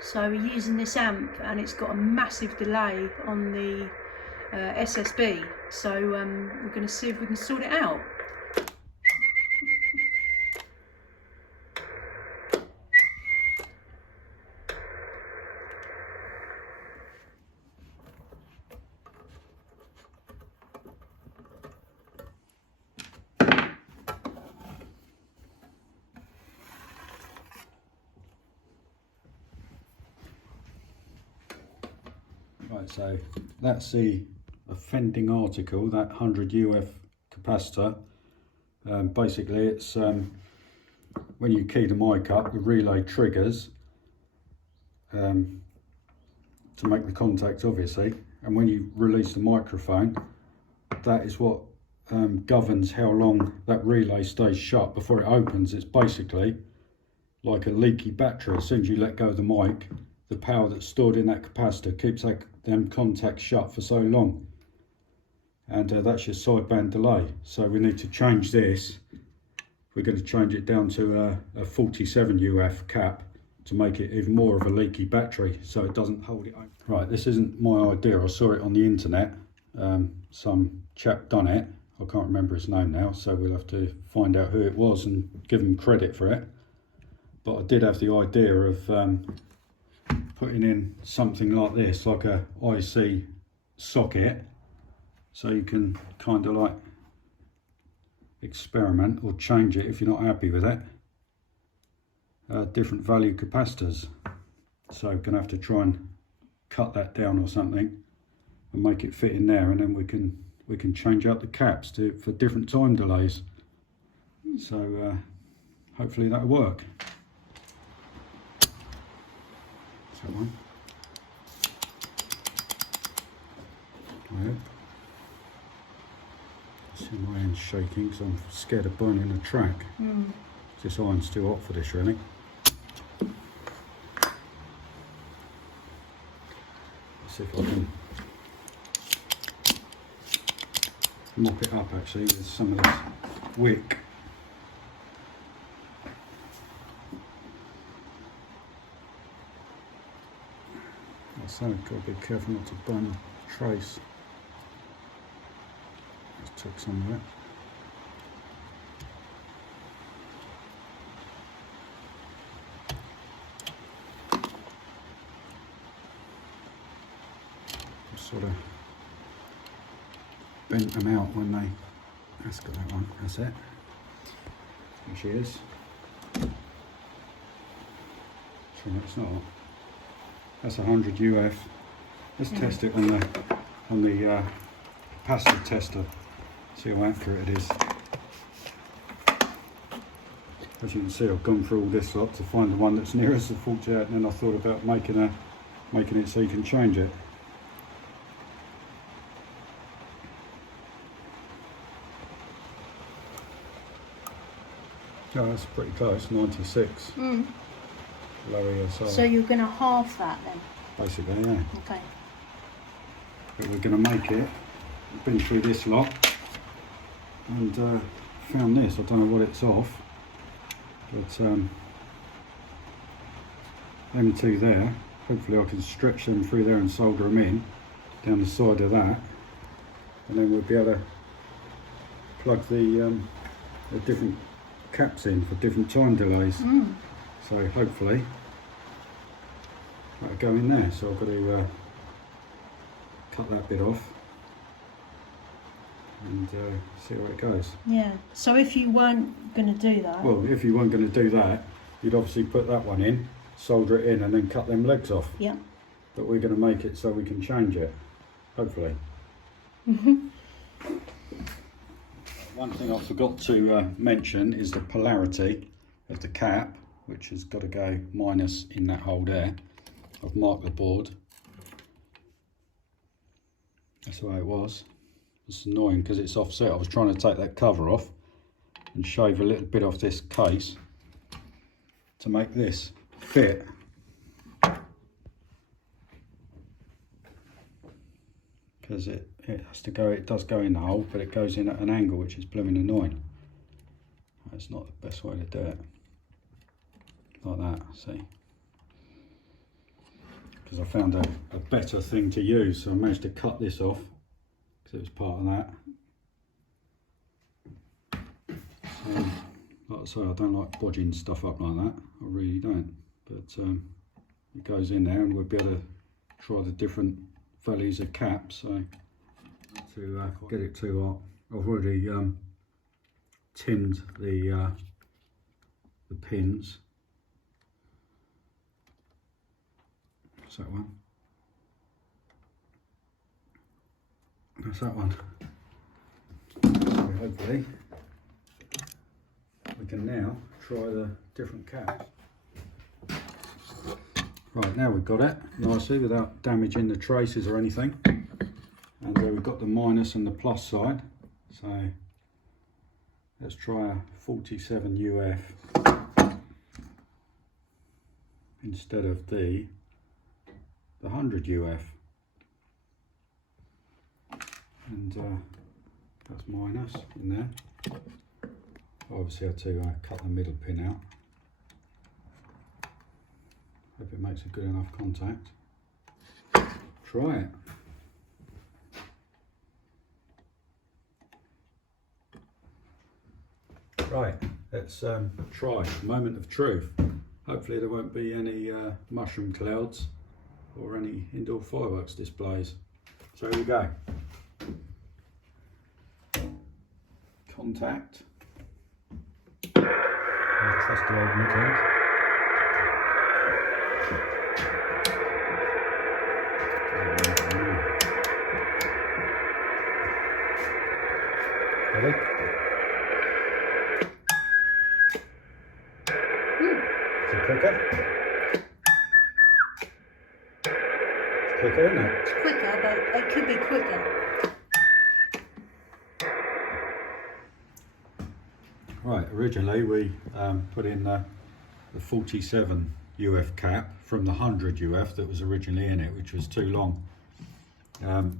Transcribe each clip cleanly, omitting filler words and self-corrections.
So we're using this amp and it's got a massive delay on the SSB, so we're going to see if we can sort it out. Right, so that's the offending article, that 100 UF capacitor. Basically it's when you key the mic up, the relay triggers to make the contact, obviously, and when you release the microphone, that is what governs how long that relay stays shut before it opens. It's basically like a leaky battery. As soon as you let go of the mic, the power that's stored in that capacitor keeps them contacts shut for so long, and that's your sideband delay. So we need to change this. We're going to change it down to a 47 UF cap to make it even more of a leaky battery, so it doesn't hold it open. Right, this isn't my idea. I saw it on the internet. Some chap done it. I can't remember his name now, so we'll have to find out who it was and give him credit for it. But I did have the idea of putting in something like this, like a IC socket, so you can kind of like experiment or change it if you're not happy with it. Different value capacitors, so we're gonna have to try and cut that down or something and make it fit in there, and then we can change out the caps for different time delays. So hopefully that'll work. That one. Right. See, my hand's shaking because I'm scared of burning the track. This iron's too hot for this, really. Let's see if I can mop it up actually with some of this wick. So I've got to be careful not to burn the trace. Just took some of it. Just sort of bent them out when they... That's got that one, that's it. There she is. So it's not. That's 100 UF. Let's test it on the capacitor tester. See how accurate it is. As you can see, I've gone through all this lot to find the one that's nearest to 48, and then I thought about making it so you can change it. Oh, that's pretty close. 96. Low ESR. So you're going to halve that then? Basically, yeah. Okay. But we're going to make it. I've been through this lot and found this. I don't know what it's off, but them two there, hopefully I can stretch them through there and solder them in down the side of that, and then we'll be able to plug the different caps in for different time delays. So hopefully that'll go in there. So I've got to cut that bit off and see where it goes. Yeah, so if you weren't going to do that... Well, if you weren't going to do that, you'd obviously put that one in, solder it in, and then cut them legs off. Yeah. But we're going to make it so we can change it, hopefully. One thing I forgot to mention is the polarity of the cap, which has got to go minus in that hole there. I've marked the board. That's the way it was. It's annoying because it's offset. I was trying to take that cover off and shave a little bit off this case to make this fit. Because it has to go, it does go in the hole, but it goes in at an angle which is blooming annoying. That's not the best way to do it. Like that, see. because I found a better thing to use. So I managed to cut this off because it was part of that. So, like I say, I don't like bodging stuff up like that. I really don't. But it goes in there, and we'll be able to try the different values of caps. So to get it too hot, I've already tinned the pins. What's that one? That's that one. So hopefully we can now try the different caps. Right, now we've got it nicely without damaging the traces or anything. And we've got the minus and the plus side. So let's try a 47 UF instead of the 100 UF. And that's minus in there. Obviously I had to cut the middle pin out. Hope it makes a good enough contact. Try it. Right, let's try. Moment of truth. Hopefully there won't be any mushroom clouds or any indoor fireworks displays. So here we go. Contact. Trusty old mittens. Ready? Is it quicker? It's quicker, isn't it? It's quicker, but it could be quicker. Right, originally we put in the 47 UF cap from the 100 UF that was originally in it, which was too long.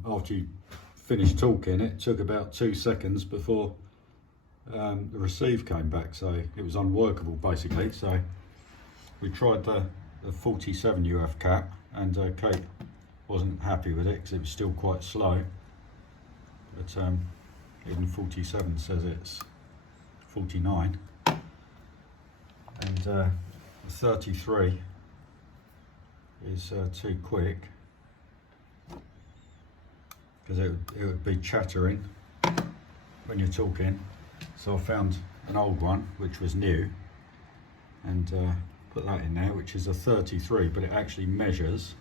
After you finished talking, it took about 2 seconds before the receive came back, so it was unworkable basically. So we tried the 47 UF cap, and Kate wasn't happy with it because it was still quite slow. But even 47 says it's 49, and the 33 is too quick because it would be chattering when you're talking. So I found an old one which was new and put that in there, which is a 33, but it actually measures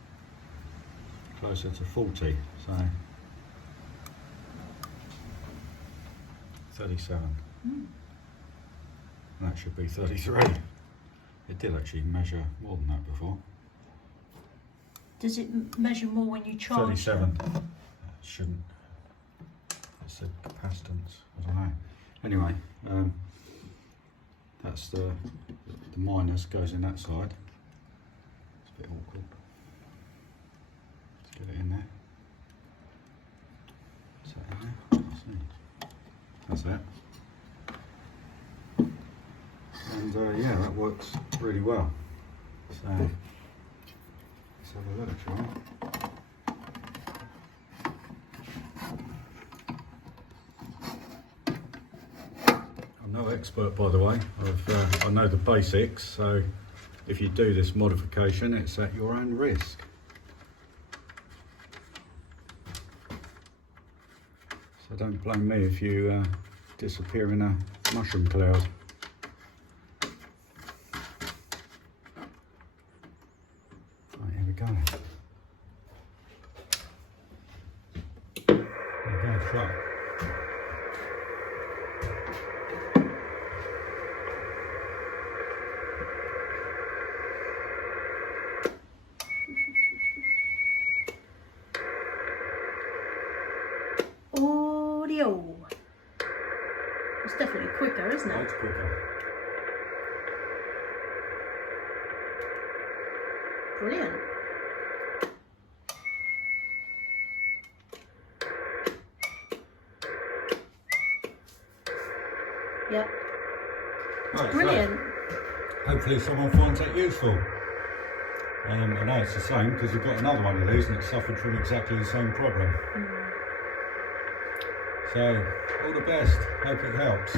closer to 40, so 37. That should be 33. It did actually measure more than that before. Does it measure more when you charge? 37. It shouldn't. It said capacitance. I don't know. Anyway, that's the minus goes in that side. It's a bit awkward. Let's get it in there. Is that in there? Let's see. That's it. And yeah, that works really well. So let's have a look, shall we? I'm no expert, by the way. I know the basics, so if you do this modification, it's at your own risk. So don't blame me if you disappear in a mushroom cloud. Go. There you go, try. Audio. It's definitely quicker, isn't it? It's quicker. Brilliant. Yep. Right, brilliant. So hopefully someone finds that useful. I know it's the same because I've got another one of these and it suffered from exactly the same problem. So, all the best. Hope it helps.